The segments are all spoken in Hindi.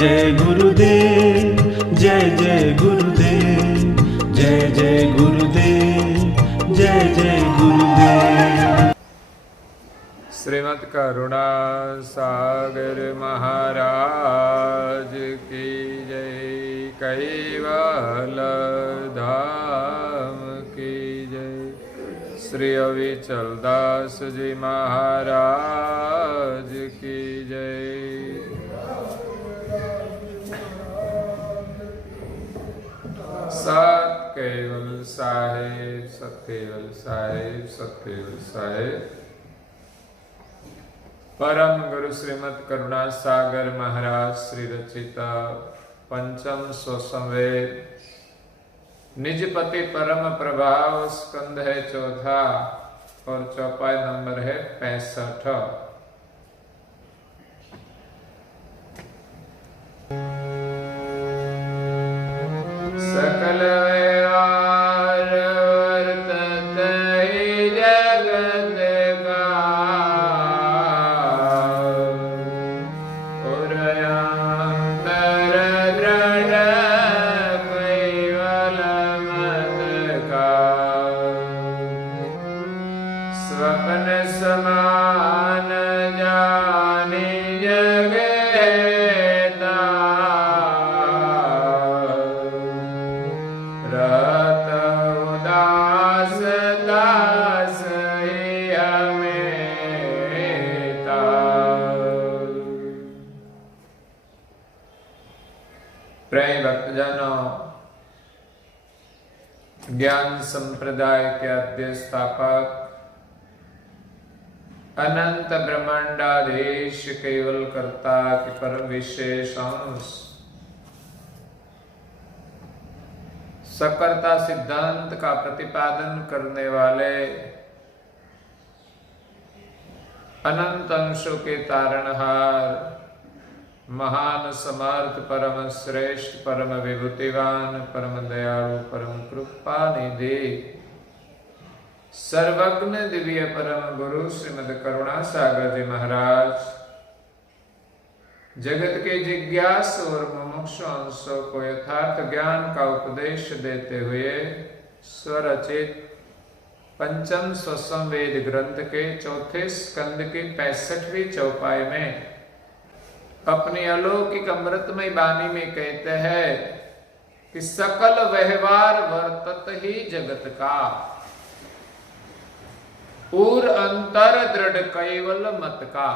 जय गुरुदेव, जय जय गुरुदेव, जय जय गुरुदेव, जय जय गुरुदेव। श्रीमद् करुणा सागर महाराज की जय, कैवल धाम की जय, श्री अविचल दास जी महाराज की जय। सत केवल साहेब, सत केवल साहेब, सत केवल साहेब। परम गुरु श्रीमद् करुणा सागर महाराज श्री रचिता पंचम स्वसंवेद निजपति परम प्रभाव स्कंद है चौथा और चौपाई नंबर है 65। सकल व्यवहार वर्तत ही जगत का, उरयांतर दृढ़ कैवल मत का, स्वप्न समान जानी जगे प्रिय भक्तजनों, ज्ञान संप्रदाय के आद्य स्थापक अनंत ब्रह्मांडाधीश केवल कर्ता के परम विशेष अंश सकर्ता सिद्धांत का प्रतिपादन करने वाले अनंत अंशों के तारणहार महान समर्थ परम श्रेष्ठ परम विभूतिवान परम दयालु परम कृपा निधि सर्वज्ञ दिव्य परम गुरु श्रीमद् करुणा सागर जी महाराज जगत के जिज्ञासु और मुमुक्षु अंशों को यथार्थ ज्ञान का उपदेश देते हुए स्वरचित पंचम स्वसंवेद ग्रंथ के चौथे स्कंद की 65वीं चौपाई में अपनी अलौकिक अमृतमय बानी में कहते हैं कि सकल व्यवहार वर्तत ही जगत का, और अंतर दृढ़ कैवल मत का।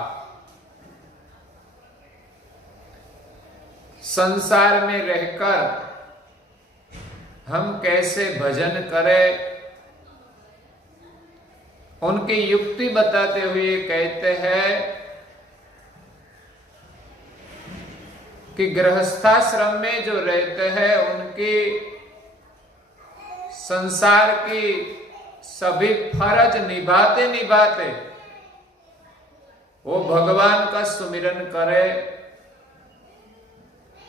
संसार में रहकर हम कैसे भजन करें, उनकी युक्ति बताते हुए कहते हैं कि गृहस्थाश्रम में जो रहते हैं उनकी संसार की सभी फर्ज निभाते निभाते वो भगवान का सुमिरन करे।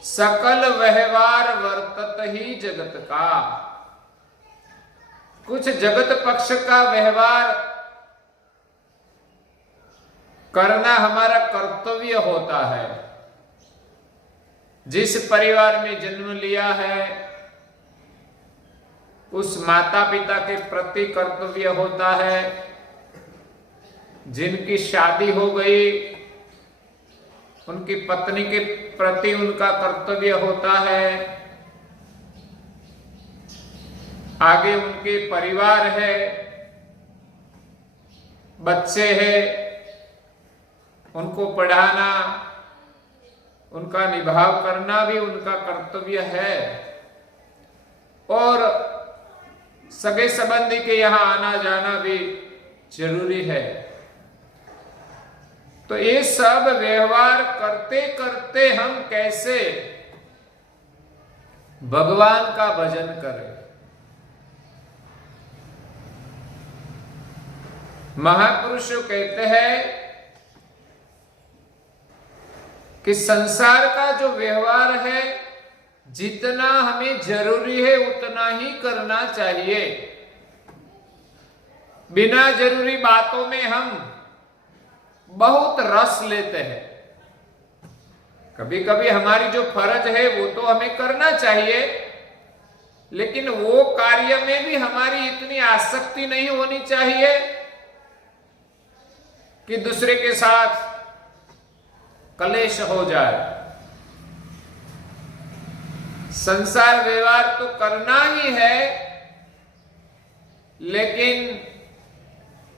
सकल व्यवहार वर्तत ही जगत का, कुछ जगत पक्ष का व्यवहार करना हमारा कर्तव्य होता है। जिस परिवार में जन्म लिया है उस माता पिता के प्रति कर्तव्य होता है। जिनकी शादी हो गई उनकी पत्नी के प्रति उनका कर्तव्य होता है। आगे उनके परिवार है, बच्चे हैं, उनको पढ़ाना उनका निभाव करना भी उनका कर्तव्य है। और सगे संबंधी के यहां आना जाना भी जरूरी है। तो ये सब व्यवहार करते करते हम कैसे भगवान का भजन करें। महापुरुष कहते हैं कि संसार का जो व्यवहार है जितना हमें जरूरी है उतना ही करना चाहिए। बिना जरूरी बातों में हम बहुत रस लेते हैं। कभी कभी हमारी जो फर्ज है वो तो हमें करना चाहिए, लेकिन वो कार्य में भी हमारी इतनी आसक्ति नहीं होनी चाहिए कि दूसरे के साथ कलेश हो जाए। संसार व्यवहार तो करना ही है, लेकिन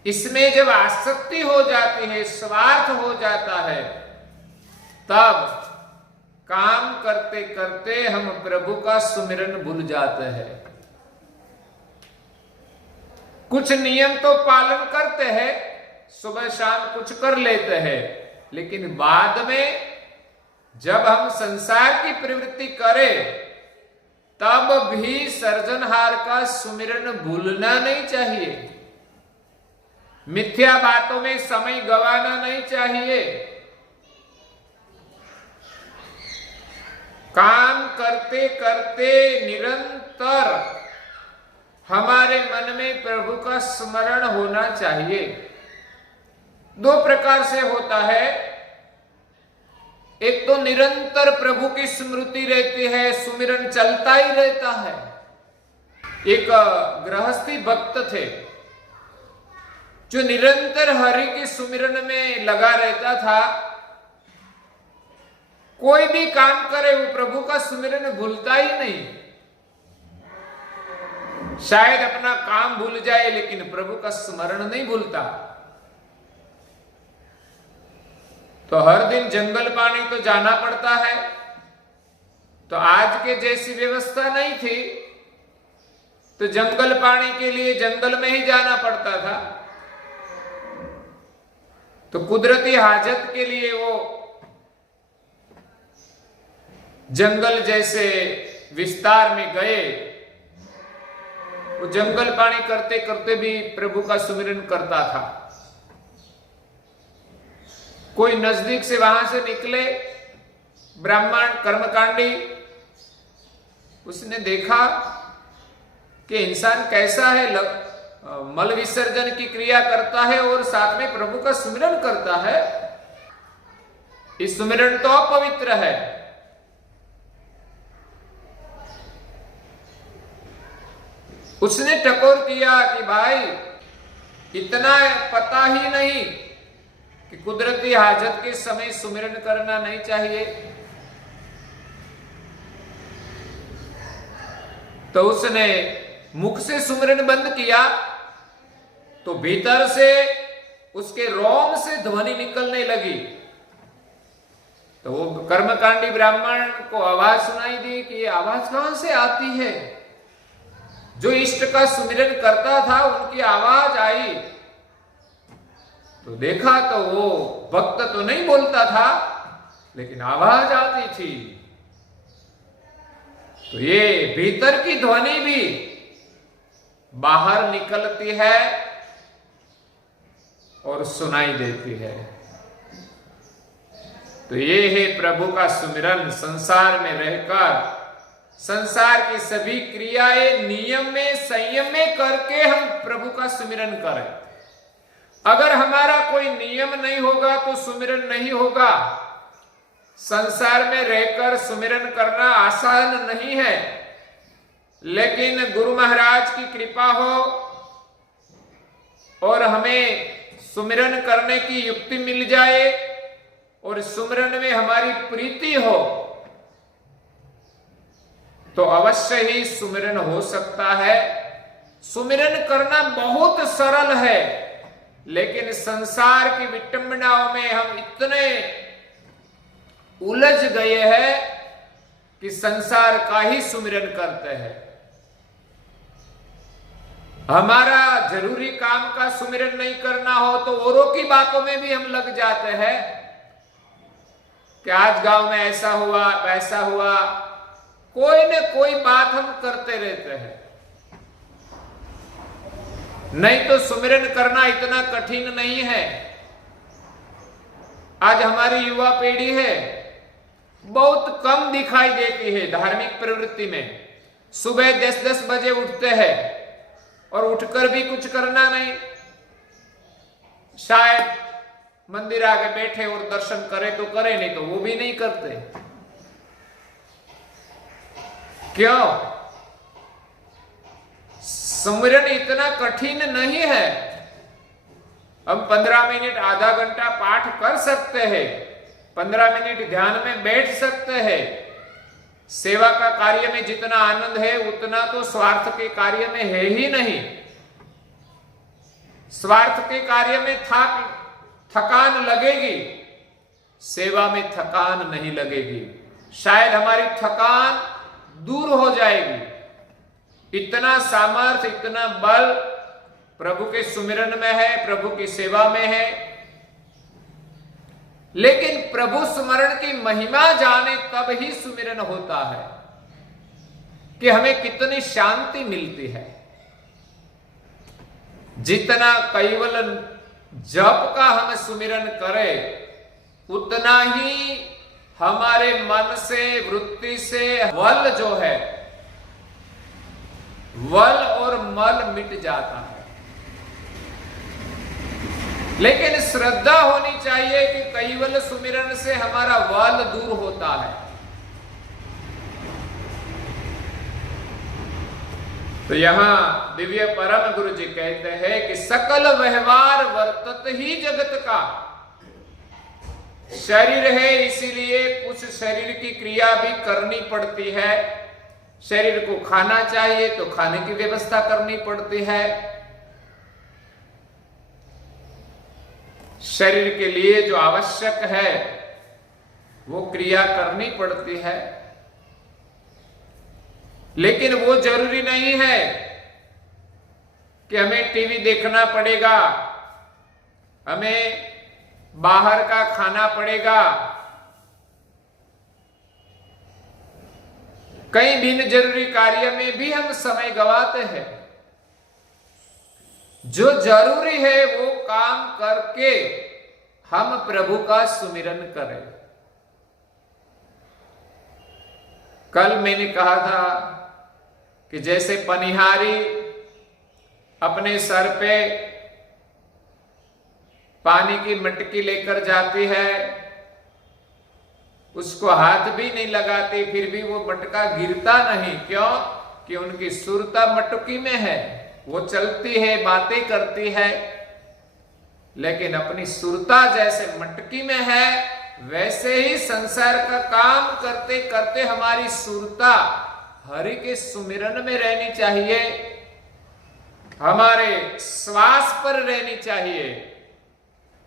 इसमें जब आसक्ति हो जाती है, स्वार्थ हो जाता है, तब काम करते करते हम प्रभु का सुमिरन भूल जाते हैं। कुछ नियम तो पालन करते हैं, सुबह शाम कुछ कर लेते हैं, लेकिन बाद में जब हम संसार की प्रवृत्ति करें तब भी सर्जनहार का सुमिरन भूलना नहीं चाहिए। मिथ्या बातों में समय गंवाना नहीं चाहिए। काम करते करते निरंतर हमारे मन में प्रभु का स्मरण होना चाहिए। दो प्रकार से होता है, एक तो निरंतर प्रभु की स्मृति रहती है, सुमिरन चलता ही रहता है। एक गृहस्थी भक्त थे जो निरंतर हरि के सुमिरन में लगा रहता था। कोई भी काम करे वो प्रभु का सुमिरन भूलता ही नहीं। शायद अपना काम भूल जाए लेकिन प्रभु का स्मरण नहीं भूलता। तो हर दिन जंगल पानी तो जाना पड़ता है, तो आज के जैसी व्यवस्था नहीं थी, तो जंगल पानी के लिए जंगल में ही जाना पड़ता था। तो कुदरती हाजत के लिए वो जंगल जैसे विस्तार में गए। वो जंगल पानी करते करते भी प्रभु का सुमिरन करता था। कोई नजदीक से वहां से निकले ब्राह्मण कर्मकांडी, उसने देखा कि इंसान कैसा है, मल विसर्जन की क्रिया करता है और साथ में प्रभु का सुमिरन करता है। इस सुमिरन तो अपवित्र है। उसने टकोर किया कि भाई इतना पता ही नहीं कि कुदरती हाजत के समय सुमिरन करना नहीं चाहिए। तो उसने मुख से सुमिरन बंद किया तो भीतर से उसके रोम से ध्वनि निकलने लगी। तो वो कर्मकांडी ब्राह्मण को आवाज सुनाई दी कि ये आवाज कहां से आती है। जो इष्ट का सुमिरन करता था उनकी आवाज आई, तो देखा तो वो भक्त तो नहीं बोलता था लेकिन आवाज आती थी। तो ये भीतर की ध्वनि भी बाहर निकलती है और सुनाई देती है। तो ये है प्रभु का सुमिरन। संसार में रहकर संसार की सभी क्रियाएं नियम में संयम में करके हम प्रभु का सुमिरन करें। अगर हमारा कोई नियम नहीं होगा तो सुमिरन नहीं होगा। संसार में रहकर सुमिरन करना आसान नहीं है, लेकिन गुरु महाराज की कृपा हो और हमें सुमिरन करने की युक्ति मिल जाए और सुमिरन में हमारी प्रीति हो तो अवश्य ही सुमिरन हो सकता है। सुमिरन करना बहुत सरल है, लेकिन संसार की विटंबनाओं में हम इतने उलझ गए हैं कि संसार का ही सुमिरन करते हैं। हमारा जरूरी काम का सुमिरन नहीं करना हो तो औरों की बातों में भी हम लग जाते हैं कि आज गांव में ऐसा हुआ वैसा हुआ, कोई न कोई बात हम करते रहते हैं। नहीं तो सुमिरन करना इतना कठिन नहीं है। आज हमारी युवा पीढ़ी है बहुत कम दिखाई देती है धार्मिक प्रवृत्ति में। सुबह 10-10 बजे उठते हैं और उठकर भी कुछ करना नहीं। शायद मंदिर आगे बैठे और दर्शन करे तो करे, नहीं तो वो भी नहीं करते। क्यों? सुमिरन इतना कठिन नहीं है। हम 15 मिनट आधा घंटा पाठ कर सकते हैं, 15 मिनट ध्यान में बैठ सकते हैं। सेवा का कार्य में जितना आनंद है उतना तो स्वार्थ के कार्य में है ही नहीं। स्वार्थ के कार्य में थकान लगेगी, सेवा में थकान नहीं लगेगी। शायद हमारी थकान दूर हो जाएगी। इतना सामर्थ्य, इतना बल प्रभु के सुमिरन में है, प्रभु की सेवा में है। लेकिन प्रभु स्मरण की महिमा जाने तब ही सुमिरन होता है कि हमें कितनी शांति मिलती है। जितना केवल जप का हम सुमिरन करें उतना ही हमारे मन से, वृत्ति से वल जो है, वल और मल मिट जाता है। लेकिन श्रद्धा होनी चाहिए कि केवल सुमिरन से हमारा वल दूर होता है। तो यहां दिव्य परम गुरु जी कहते हैं कि सकल व्यवहार वर्तत ही जगत का। शरीर है इसीलिए कुछ शरीर की क्रिया भी करनी पड़ती है। शरीर को खाना चाहिए तो खाने की व्यवस्था करनी पड़ती है। शरीर के लिए जो आवश्यक है वो क्रिया करनी पड़ती है। लेकिन वो जरूरी नहीं है कि हमें टीवी देखना पड़ेगा, हमें बाहर का खाना पड़ेगा। कई बिन जरूरी कार्य में भी हम समय गवाते हैं। जो जरूरी है वो काम करके हम प्रभु का सुमिरन करें। कल मैंने कहा था कि जैसे पनिहारी अपने सर पे पानी की मटकी लेकर जाती है, उसको हाथ भी नहीं लगाती, फिर भी वो मटका गिरता नहीं। क्यों? कि उनकी सुरता मटकी में है। वो चलती है, बातें करती है, लेकिन अपनी सुरता जैसे मटकी में है, वैसे ही संसार का काम करते करते हमारी सुरता हरि के सुमिरन में रहनी चाहिए, हमारे श्वास पर रहनी चाहिए।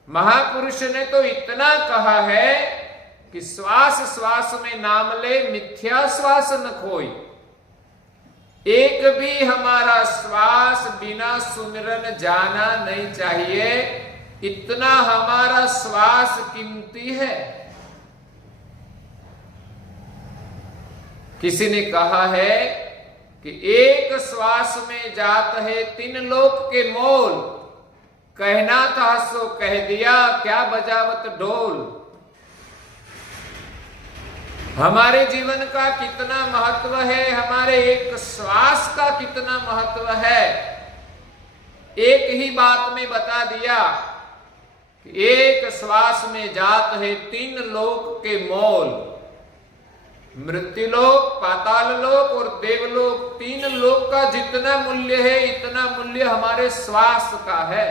महापुरुष ने तो इतना कहा है कि श्वास श्वास में नाम ले, मिथ्या श्वास न खोई। एक भी हमारा श्वास बिना सुमिरन जाना नहीं चाहिए। इतना हमारा श्वास कीमती है। किसी ने कहा है कि एक श्वास में जात है 3 लोक के मोल। कहना था सो कह दिया, क्या बजावत ढोल। हमारे जीवन का कितना महत्व है, हमारे एक श्वास का कितना महत्व है। एक ही बात में बता दिया कि एक श्वास में जात है 3 लोक के मोल। मृत्युलोक, पाताल लोक और देवलोक, 3 लोक का जितना मूल्य है इतना मूल्य हमारे श्वास का है।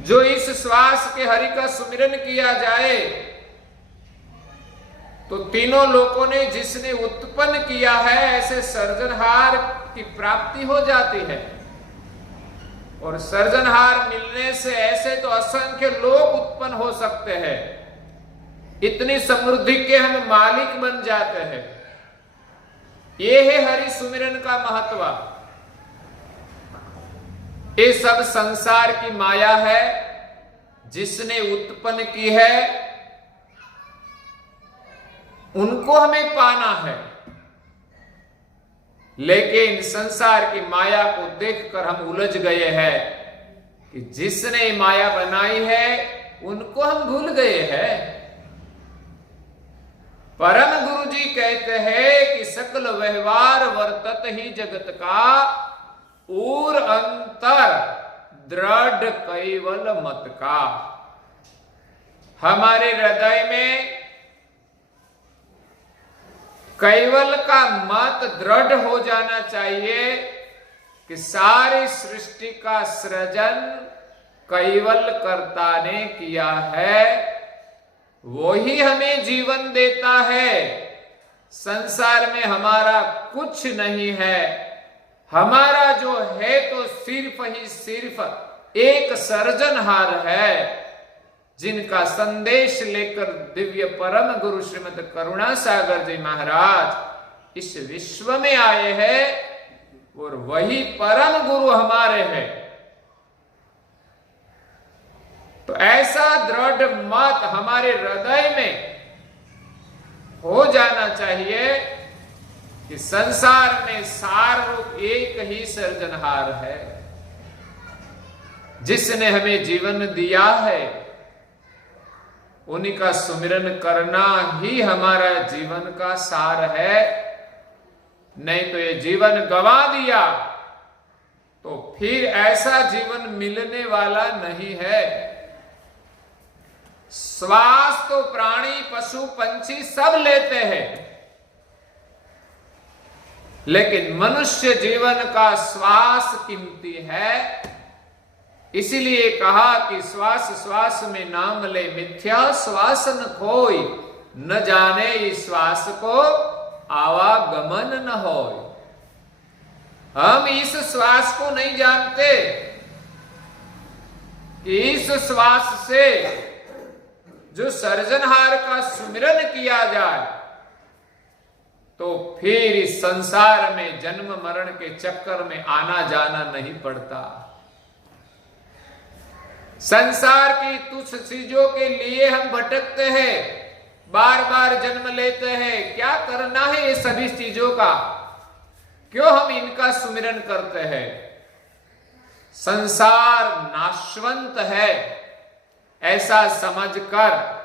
जो इस श्वास के हरि का सुमिरन किया जाए तो तीनों लोगों ने जिसने उत्पन्न किया है ऐसे सर्जनहार की प्राप्ति हो जाती है। और सर्जनहार मिलने से ऐसे तो असंख्य लोग उत्पन्न हो सकते हैं। इतनी समृद्धि के हम मालिक बन जाते हैं। ये है हरि सुमिरन का महत्व। ये सब संसार की माया है जिसने उत्पन्न की है, उनको हमें पाना है। लेकिन संसार की माया को देखकर हम उलझ गए हैं कि जिसने माया बनाई है उनको हम भूल गए हैं। परम गुरु जी कहते हैं कि सकल व्यवहार वर्तत ही जगत का, और अंतर दृढ़ कैवल मत का। हमारे हृदय में कैवल का मत दृढ़ हो जाना चाहिए कि सारी सृष्टि का सृजन कैवल कर्ता ने किया है, वही हमें जीवन देता है। संसार में हमारा कुछ नहीं है, हमारा जो है तो सिर्फ ही सिर्फ एक सर्जनहार है, जिनका संदेश लेकर दिव्य परम गुरु श्रीमद करुणा सागर जी महाराज इस विश्व में आए हैं, और वही परम गुरु हमारे हैं। तो ऐसा दृढ़ मत हमारे हृदय में हो जाना चाहिए कि संसार में सार रूप एक ही सृजनहार है, जिसने हमें जीवन दिया है। उन्हीं का सुमिरन करना ही हमारा जीवन का सार है। नहीं तो ये जीवन गवा दिया तो फिर ऐसा जीवन मिलने वाला नहीं है। श्वास तो प्राणी पशु पंछी सब लेते हैं, लेकिन मनुष्य जीवन का श्वास कीमती है। इसीलिए कहा कि श्वास श्वास में नाम ले, मिथ्या श्वास न खोई, न जाने इस श्वास को आवागमन न हो। हम इस श्वास को नहीं जानते कि इस श्वास से जो सर्जनहार का सुमिरन किया जाए तो फिर इस संसार में जन्म मरण के चक्कर में आना जाना नहीं पड़ता। संसार की तुच्छ चीजों के लिए हम भटकते हैं, बार बार जन्म लेते हैं। क्या करना है ये सभी चीजों का? क्यों हम इनका सुमिरन करते हैं? संसार नाशवंत है ऐसा समझकर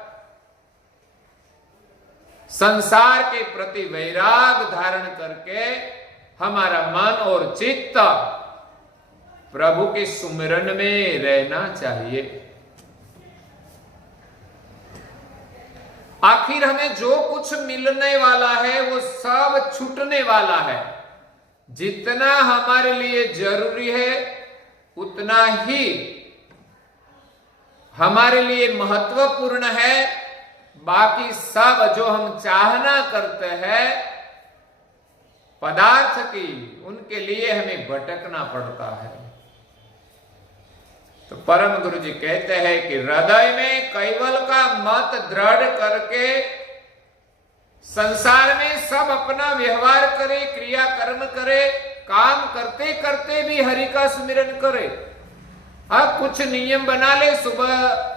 संसार के प्रति वैराग धारण करके हमारा मन और चित्त प्रभु के सुमिरन में रहना चाहिए। आखिर हमें जो कुछ मिलने वाला है वो सब छूटने वाला है। जितना हमारे लिए जरूरी है उतना ही हमारे लिए महत्वपूर्ण है। बाकी सब जो हम चाहना करते हैं पदार्थ की, उनके लिए हमें भटकना पड़ता है। तो परम गुरु जी कहते हैं कि हृदय में कैवल का मत दृढ़ करके संसार में सब अपना व्यवहार करे, क्रिया कर्म करे, काम करते करते भी हरि का सुमिरन करे। अब कुछ नियम बना ले, सुबह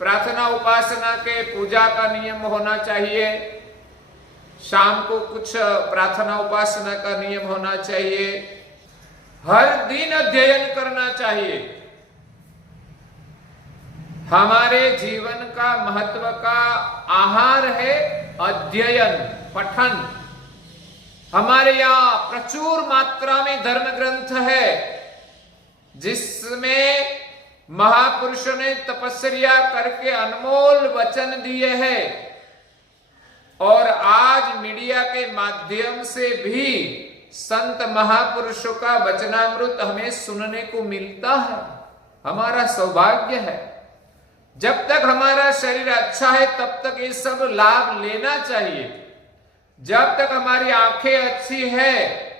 प्रार्थना उपासना के पूजा का नियम होना चाहिए, शाम को कुछ प्रार्थना उपासना का नियम होना चाहिए, हर दिन अध्ययन करना चाहिए। हमारे जीवन का महत्व का आहार है अध्ययन, पठन। हमारे यहाँ प्रचुर मात्रा में धर्म ग्रंथ है जिसमें महापुरुषों ने तपस्या करके अनमोल वचन दिए हैं, और आज मीडिया के माध्यम से भी संत महापुरुषों का वचनामृत हमें सुनने को मिलता है। हमारा सौभाग्य है। जब तक हमारा शरीर अच्छा है तब तक ये सब लाभ लेना चाहिए। जब तक हमारी आंखें अच्छी है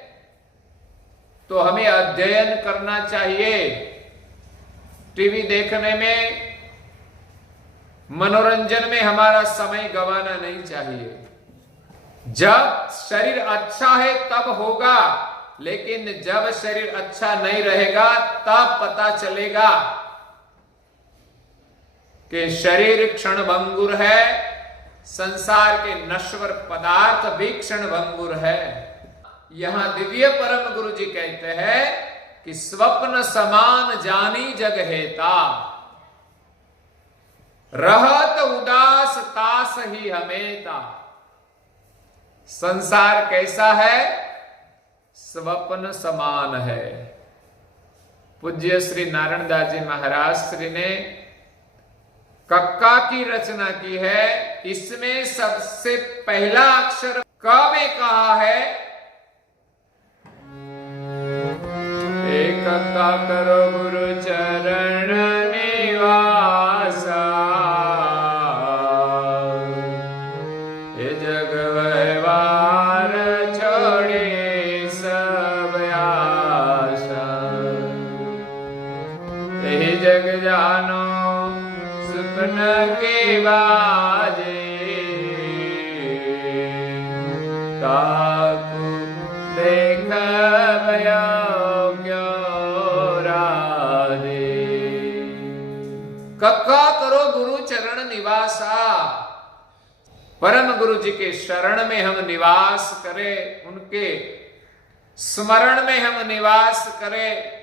तो हमें अध्ययन करना चाहिए। टीवी देखने में, मनोरंजन में हमारा समय गंवाना नहीं चाहिए। जब शरीर अच्छा है तब होगा, लेकिन जब शरीर अच्छा नहीं रहेगा तब पता चलेगा कि शरीर क्षणभंगुर है, संसार के नश्वर पदार्थ भी क्षणभंगुर है। यहां दिव्य परम गुरु जी कहते हैं कि स्वप्न समान जानी जग हेता, रहत उदास तास ही हमेता। संसार कैसा है? स्वप्न समान है। पूज्य श्री नारायणदास जी महाराज श्री ने कक्का की रचना की है। इसमें सबसे पहला अक्षर क में कहा है, एक कक्का करो गुरु चरण निवासा, ये जग व्यवहार छोड़े सब आशा, यही जग जानो सुपन के बाजे, ताकू देख कक्का करो गुरु चरण निवासा। परम गुरु जी के शरण में हम निवास करें, उनके स्मरण में हम निवास करें।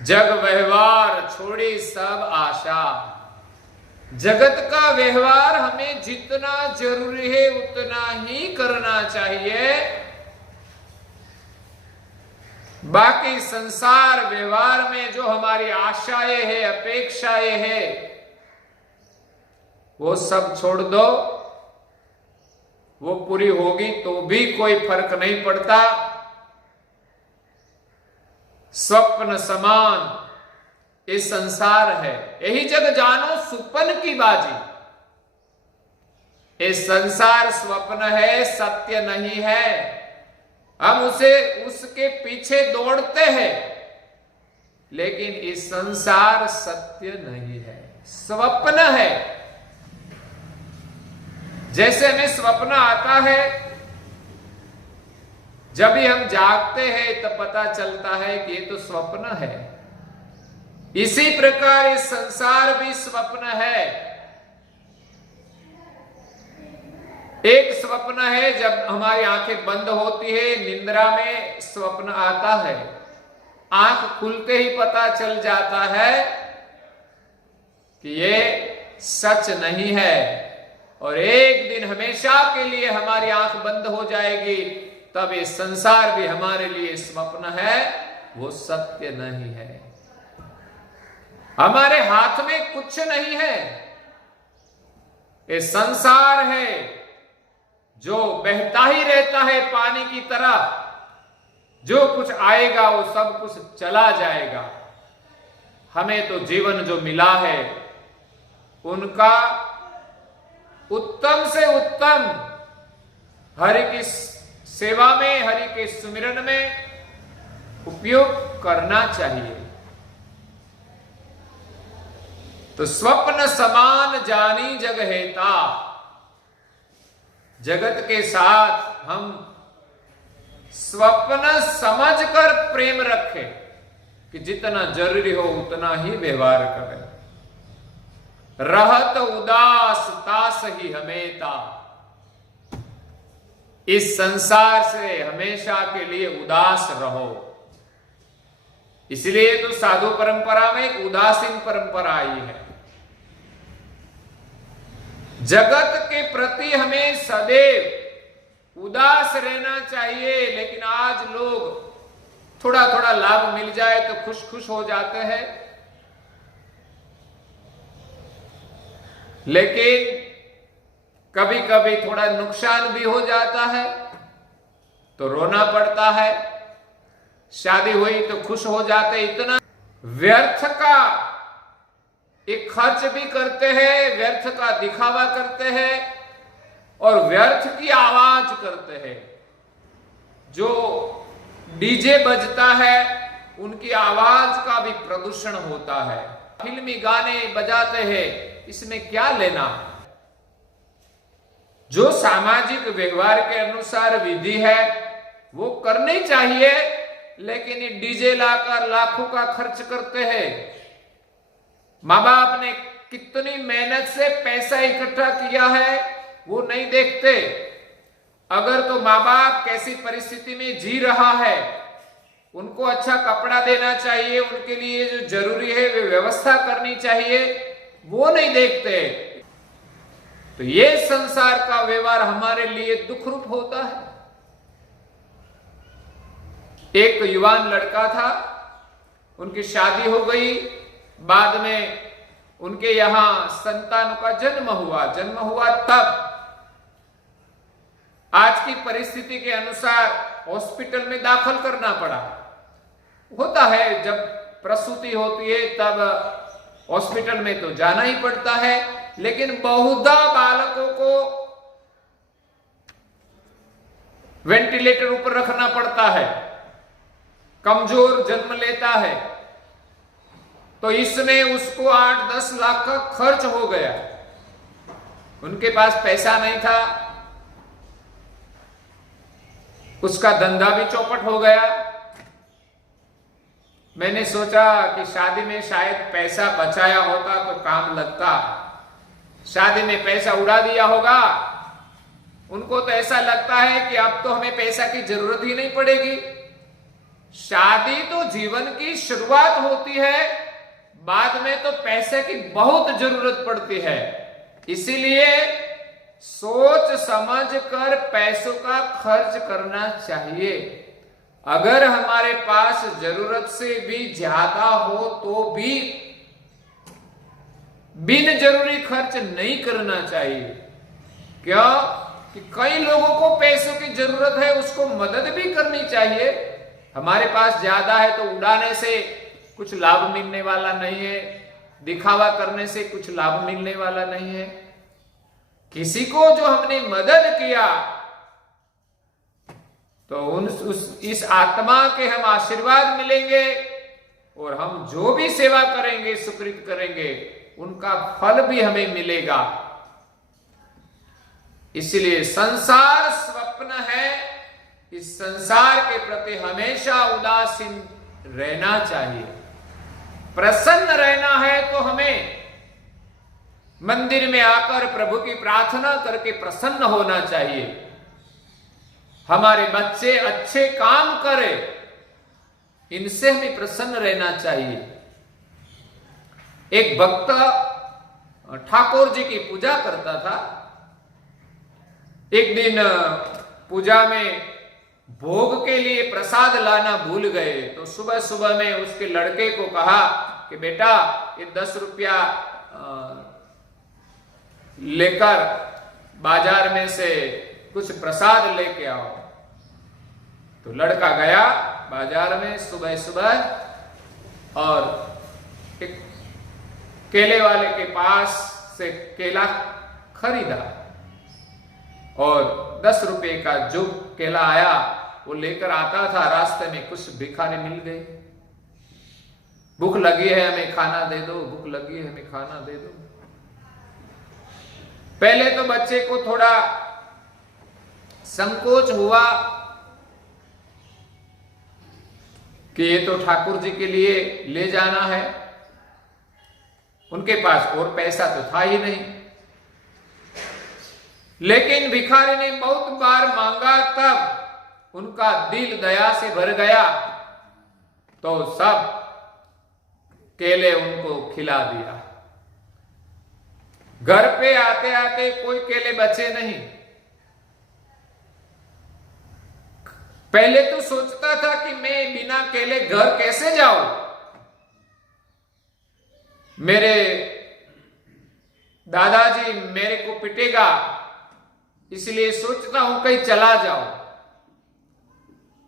जग व्यवहार छोड़ी सब आशा, जगत का व्यवहार हमें जितना जरूरी है उतना ही करना चाहिए। बाकी संसार व्यवहार में जो हमारी आशाएं है, अपेक्षाएं है, वो सब छोड़ दो। वो पूरी होगी तो भी कोई फर्क नहीं पड़ता। स्वप्न समान ये संसार है, यही जग जानो सुपन की बाजी। ये संसार स्वप्न है, सत्य नहीं है। हम उसके पीछे दौड़ते हैं, लेकिन इस संसार सत्य नहीं है, स्वप्न है। जैसे हमें स्वप्न आता है, जब भी हम जागते हैं तब पता चलता है कि ये तो स्वप्न है। इसी प्रकार इस संसार भी स्वप्न है। एक स्वप्न है जब हमारी आंखें बंद होती है, निद्रा में स्वप्न आता है। आंख खुलते ही पता चल जाता है कि ये सच नहीं है, और एक दिन हमेशा के लिए हमारी आंख बंद हो जाएगी, तब ये संसार भी हमारे लिए स्वप्न है, वो सत्य नहीं है। हमारे हाथ में कुछ नहीं है, ये संसार है जो बहता ही रहता है पानी की तरह। जो कुछ आएगा वो सब कुछ चला जाएगा। हमें तो जीवन जो मिला है उनका उत्तम से उत्तम हरि की सेवा में, हरि के सुमिरन में उपयोग करना चाहिए। तो स्वप्न समान जानी जग हेता, जगत के साथ हम स्वप्न समझकर प्रेम रखें कि जितना जरूरी हो उतना ही व्यवहार करें। रहत उदास तास ही हमेता, इस संसार से हमेशा के लिए उदास रहो। इसलिए तो साधु परंपरा में एक उदासीन परंपरा आई है। जगत के प्रति हमें सदैव उदास रहना चाहिए, लेकिन आज लोग थोड़ा थोड़ा लाभ मिल जाए तो खुश खुश हो जाते हैं, लेकिन कभी कभी थोड़ा नुकसान भी हो जाता है तो रोना पड़ता है। शादी हुई तो खुश हो जाते, इतना व्यर्थ का एक खर्च भी करते हैं, व्यर्थ का दिखावा करते हैं और व्यर्थ की आवाज करते हैं। जो डीजे बजता है उनकी आवाज का भी प्रदूषण होता है। फिल्मी गाने बजाते हैं, इसमें क्या लेना। जो सामाजिक व्यवहार के अनुसार विधि है वो करनी चाहिए, लेकिन ये डीजे लाकर लाखों का खर्च करते हैं। माँ बाप ने कितनी मेहनत से पैसा इकट्ठा किया है वो नहीं देखते। अगर तो माँ बाप कैसी परिस्थिति में जी रहा है, उनको अच्छा कपड़ा देना चाहिए, उनके लिए जो जरूरी है वे व्यवस्था करनी चाहिए, वो नहीं देखते। तो ये संसार का व्यवहार हमारे लिए दुख रूप होता है। एक युवान लड़का था, उनकी शादी हो गई, बाद में उनके यहां संतानों का जन्म हुआ तब आज की परिस्थिति के अनुसार हॉस्पिटल में दाखिल करना पड़ा। होता है जब प्रसूति होती है तब हॉस्पिटल में तो जाना ही पड़ता है, लेकिन बहुधा बालकों को वेंटिलेटर ऊपर रखना पड़ता है, कमजोर जन्म लेता है। तो इसमें उसको 8-10 लाख का खर्च हो गया। उनके पास पैसा नहीं था, उसका धंधा भी चौपट हो गया। मैंने सोचा कि शादी में शायद पैसा बचाया होता तो काम लगता, शादी में पैसा उड़ा दिया होगा। उनको तो ऐसा लगता है कि अब तो हमें पैसा की जरूरत ही नहीं पड़ेगी। शादी तो जीवन की शुरुआत होती है, बाद में तो पैसे की बहुत जरूरत पड़ती है। इसीलिए सोच समझ कर पैसों का खर्च करना चाहिए। अगर हमारे पास जरूरत से भी ज्यादा हो तो भी बिन जरूरी खर्च नहीं करना चाहिए। क्यों? कि कई लोगों को पैसों की जरूरत है, उसको मदद भी करनी चाहिए। हमारे पास ज्यादा है तो उड़ाने से कुछ लाभ मिलने वाला नहीं है, दिखावा करने से कुछ लाभ मिलने वाला नहीं है। किसी को जो हमने मदद किया तो इस आत्मा के हम आशीर्वाद मिलेंगे, और हम जो भी सेवा करेंगे, सुकृत करेंगे, उनका फल भी हमें मिलेगा। इसलिए संसार स्वप्न है, इस संसार के प्रति हमेशा उदासीन रहना चाहिए। प्रसन्न रहना है तो हमें मंदिर में आकर प्रभु की प्रार्थना करके प्रसन्न होना चाहिए। हमारे बच्चे अच्छे काम करें, इनसे हमें प्रसन्न रहना चाहिए। एक भक्त ठाकुर जी की पूजा करता था। एक दिन पूजा में भोग के लिए प्रसाद लाना भूल गए, तो सुबह सुबह में उसके लड़के को कहा कि बेटा ये 10 रुपया लेकर बाजार में से कुछ प्रसाद लेके आओ। तो लड़का गया बाजार में सुबह सुबह और एक केले वाले के पास से केला खरीदा, और 10 रुपए का जो केला आया वो लेकर आता था। रास्ते में कुछ भिखारी मिल गए, भूख लगी है हमें खाना दे दो, भूख लगी है हमें खाना दे दो। पहले तो बच्चे को थोड़ा संकोच हुआ कि ये तो ठाकुर जी के लिए ले जाना है, उनके पास और पैसा तो था ही नहीं। लेकिन भिखारी ने बहुत बार मांगा, तब उनका दिल दया से भर गया, तो सब केले उनको खिला दिया। घर पे आते आते कोई केले बचे नहीं। पहले तो सोचता था कि मैं बिना केले घर कैसे जाऊं, मेरे दादाजी मेरे को पिटेगा, इसलिए सोचता हूं कहीं चला जाऊं।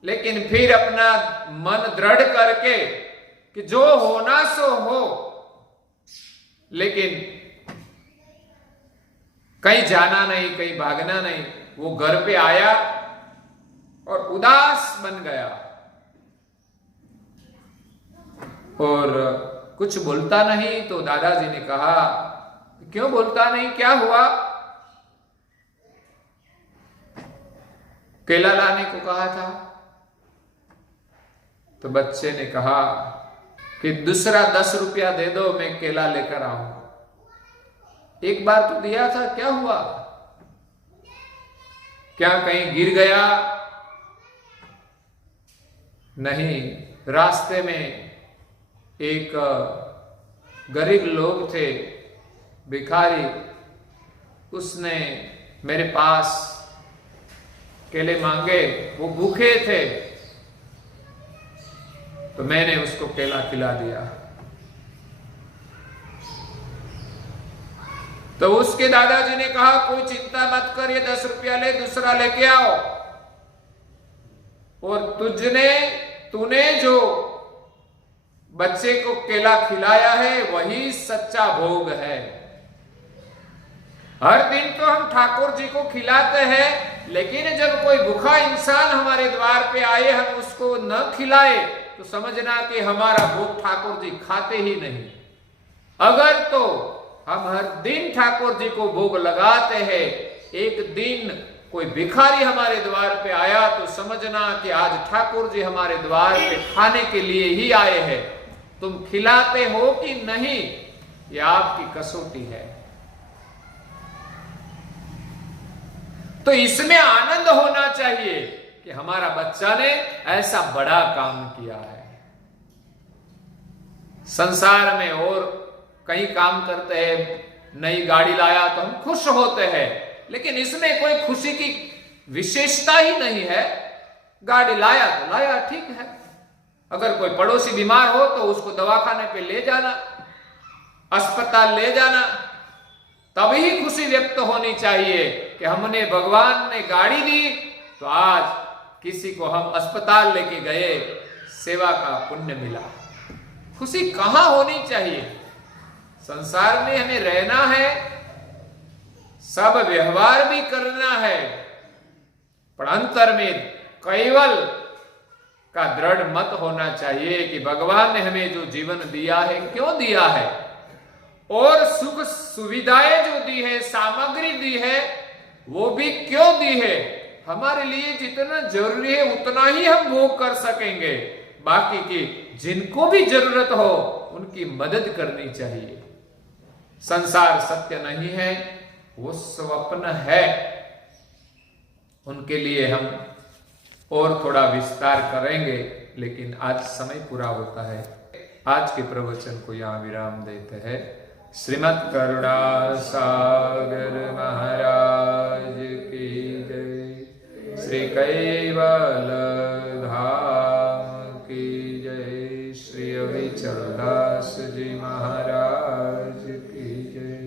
लेकिन फिर अपना मन दृढ़ करके कि जो होना सो हो, लेकिन कहीं जाना नहीं, कहीं भागना नहीं। वो घर पे आया और उदास बन गया और कुछ बोलता नहीं। तो दादाजी ने कहा, क्यों बोलता नहीं, क्या हुआ? केला लाने को कहा था। तो बच्चे ने कहा कि दूसरा 10 रुपया दे दो, मैं केला लेकर आऊं। एक बार तो दिया था, क्या हुआ? क्या कहीं गिर गया? नहीं, रास्ते में एक गरीब लोग थे, भिखारी, उसने मेरे पास केले मांगे। वो भूखे थे, तो मैंने उसको केला खिला दिया। तो उसके दादाजी ने कहा कोई चिंता मत कर, ये 10 रुपया ले, दूसरा लेके आओ। और तूने जो बच्चे को केला खिलाया है वही सच्चा भोग है। हर दिन तो हम ठाकुर जी को खिलाते हैं, लेकिन जब कोई भूखा इंसान हमारे द्वार पे आए, हम उसको न खिलाए तो समझना कि हमारा भोग ठाकुर जी खाते ही नहीं। अगर तो हम हर दिन ठाकुर जी को भोग लगाते हैं, एक दिन कोई भिखारी हमारे द्वार पे आया तो समझना कि आज ठाकुर जी हमारे द्वार पे खाने के लिए ही आए हैं। तुम खिलाते हो कि नहीं, ये आपकी कसौटी है। तो इसमें आनंद होना चाहिए कि हमारा बच्चा ने ऐसा बड़ा काम किया है। संसार में और कई काम करते हैं, नई गाड़ी लाया तो हम खुश होते हैं, लेकिन इसमें कोई खुशी की विशेषता ही नहीं है। गाड़ी लाया तो लाया, ठीक है। अगर कोई पड़ोसी बीमार हो तो उसको दवाखाने पे ले जाना, अस्पताल ले जाना, तभी खुशी व्यक्त होनी चाहिए कि हमने, भगवान ने गाड़ी दी तो आज किसी को हम अस्पताल लेके गए, सेवा का पुण्य मिला। खुशी कहां होनी चाहिए? संसार में हमें रहना है, सब व्यवहार भी करना है, पर अंतर में केवल का दृढ़ मत होना चाहिए कि भगवान ने हमें जो जीवन दिया है क्यों दिया है, और सुख सुविधाएं जो दी है, सामग्री दी है, वो भी क्यों दी है। हमारे लिए जितना जरूरी है उतना ही हम भोग कर सकेंगे, बाकी की जिनको भी जरूरत हो उनकी मदद करनी चाहिए। संसार सत्य नहीं है, वो स्वप्न है। उनके लिए हम और थोड़ा विस्तार करेंगे, लेकिन आज समय पूरा होता है। आज के प्रवचन को यहाँ विराम देते हैं। श्रीमद् करुणा सागर महाराज की जय, श्री कैवल धाम की जय, श्री अविचल दास जी महाराज की जय।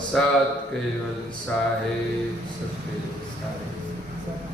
सत केवल साहेब सत्य।